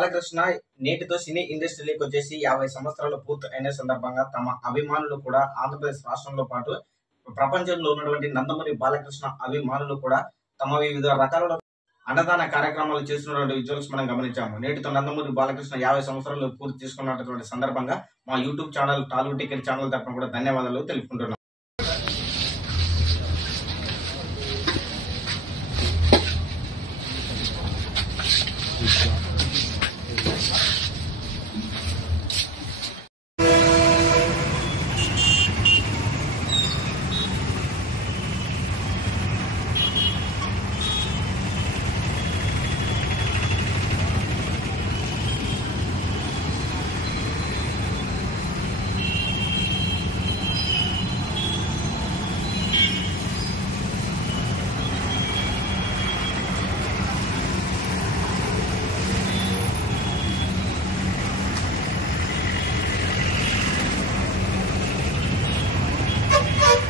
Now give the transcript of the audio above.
బాలకృష్ణ నేటితో సినీ ఇండస్ట్రీలోకి వచ్చేసి 50 సంవత్సరాలు పూర్తి అయిన సందర్భంగా తమ అభిమానులు కూడా ఆంధ్రప్రదేశ్ రాష్ట్రంలో పాటు ప్రపంచంలో ఉన్నటువంటి నందమూరి బాలకృష్ణ అభిమానులు కూడా తమ వివిధ రకాల అన్నదాన కార్యక్రమాలు చేస్తున్నటువంటి విజువల్స్ మనం గమనించాము. నేటితో నందమూరి బాలకృష్ణ 50 సంవత్సరాలు పూర్తి చేసుకున్నటువంటి సందర్భంగా మా YouTube channel Tollywood ticket channel తరఫున కూడా ధన్యవాదాలు తెలుపుకుంటున్నాం.